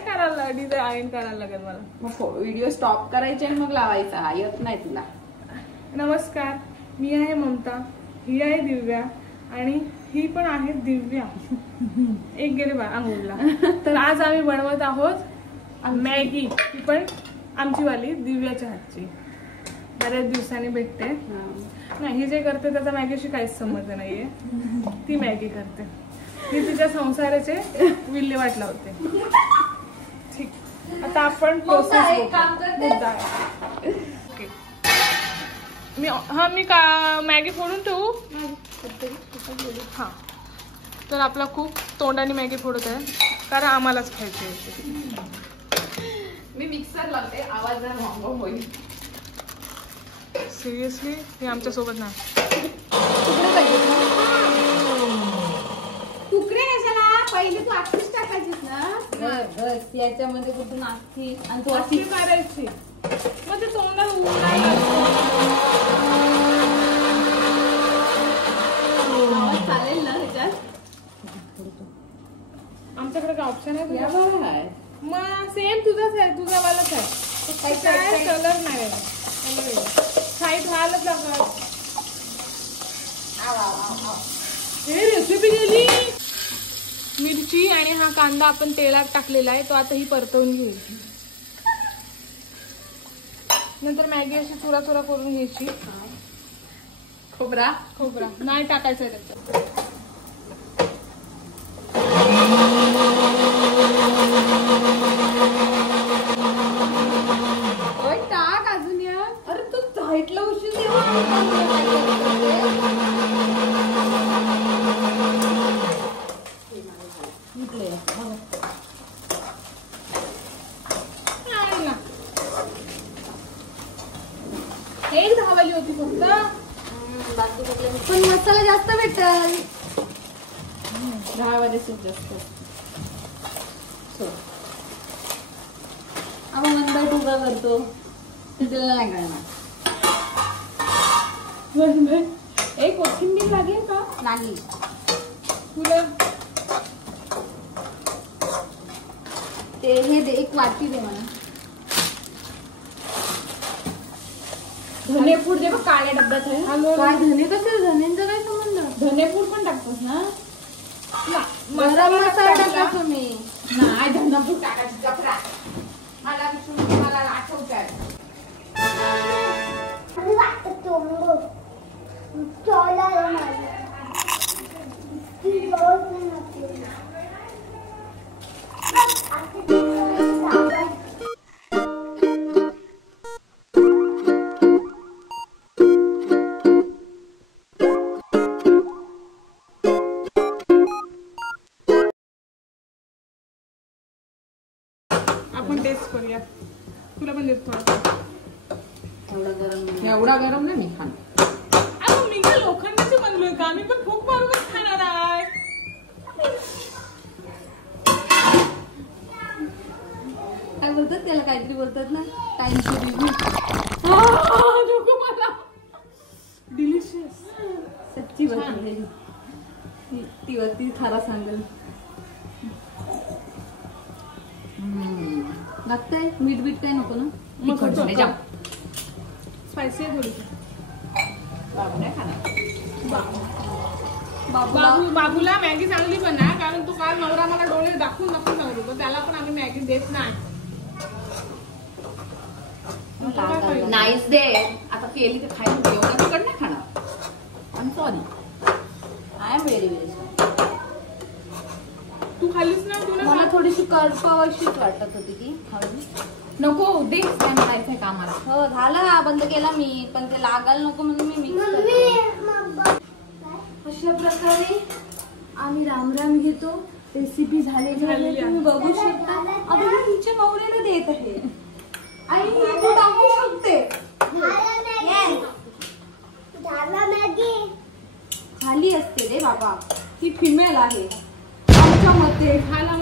Design करायला लागेल मला. मग व्हिडिओ स्टॉप करायचे आणि मग लावायचा. येत नाही तुला. नमस्कार, मी आहे ममता, ही आहे दिव्या आणि ही पण आहे दिव्या. एक गेले बा अंघोळला. तर आज आम्ही बनवत आहोत मॅगी. ही पण आमची वाली दिव्याच्या हातची. बऱ्याच दिवसांनी भेटते. नाही, ही जे करते त्याचा मॅगीशी काहीच संबंध नाहीये. ती मॅगी करते. ही तिच्या संसाराचे विल्हेवाट लावते. ठीक, आता आपण प्रोसेस मी मॅगी फोडून ठेवू. हा, तर आपला खूप तोंडाने मॅगी फोडत आहे कारण आम्हालाच खायची आहे. मी मिक्सर लावते, आवाज होईल. सिरियसली हे आमच्या सोबत नाही. तुकडे कशाला? पहिले तू आखीच टाकायचीस ना. याच्यामध्ये कुठून आखी आणि तू अशी करायची. मग ते तोंडाला उडायला चालेल ना ह्याच्यात? आमच्याकडे काय ऑप्शन आहे? मग सेम तुझाच आहे, तुझा वालाच आहे. काय कलर नाही, साईड व्हायलाच लागणार. हे रेसिपी गेली. मिरची आणि हा कांदा आपण तेलात टाकलेला आहे, तो आता ही परतवून घेईल. नंतर मॅगी अशी चुरा चुरा करून घ्यायची. खोबरा नाही टाकायचं त्याच्यात. टाक अजून या. अरे तू झाईटला उशीर एक धावाली होती फक्त. पण मसाला जास्त भेटल. 10 वाजेच जास्त. आपण 1/2 का करतो तिला नाही करणार. एक कोथिंबीर लागेल का? नाही तुला ते हे दे, एक वाटी दे मला. धनेपूड दे बघ, काळ्या डब्यात आहे. काय धने? कसे धनेंचा काय संबंध? धनेपूड पण टाकतोस ना? मसाला टाकायचो मी. नाही, धनेपूड टाकायची. जपरा मला विषय मला आठवत आहे. आपण टेस्ट करूया. तुला पण देतो थोडा. एवढा गरम नाही मी खाणार. अगं मी काय लोखंडाची बनलोय का? मी पण खूप बरोबर खाणार आहे. काय बोलतात त्याला? काहीतरी बोलतात ना, टाइमची रिव्ह्यू. नको मला. डिलिशियस. सच्ची बनवली ती वरती खारा सांगेल. लागतंय मीठ बीट काय नको ना? स्पायसी आहे थोडी. बाबू नाही खाणार. बाबूला मॅगी चांगली बनवा, कारण तू काल नवरा मला डोळे दाखवून नवरू, त्याला पण आम्ही मॅगी देत नाही. नाहीच दे. आता केली तर खायला एवढं तिकड नाही खाणार. I am sorry. I am very very sorry. तू खाल्लीस ना? तुला मला थोडीशी करपावशीच वाटत होती ती खावी. नको दे, काय करायचंय कामाला. हो झालं, बंद केला मी, पण ते लागायला नको म्हणून मी मिक्स करते. अशा प्रकारे आम्ही रामराम घेतो. रेसिपी झालेली तुम्ही बघू शकता. आता मी तिच्या नवऱ्याला देत आहे आणि हे टाकू शकते. खाली असते रे बाबा, ही फिमेल आहे आमच्या मते. खाला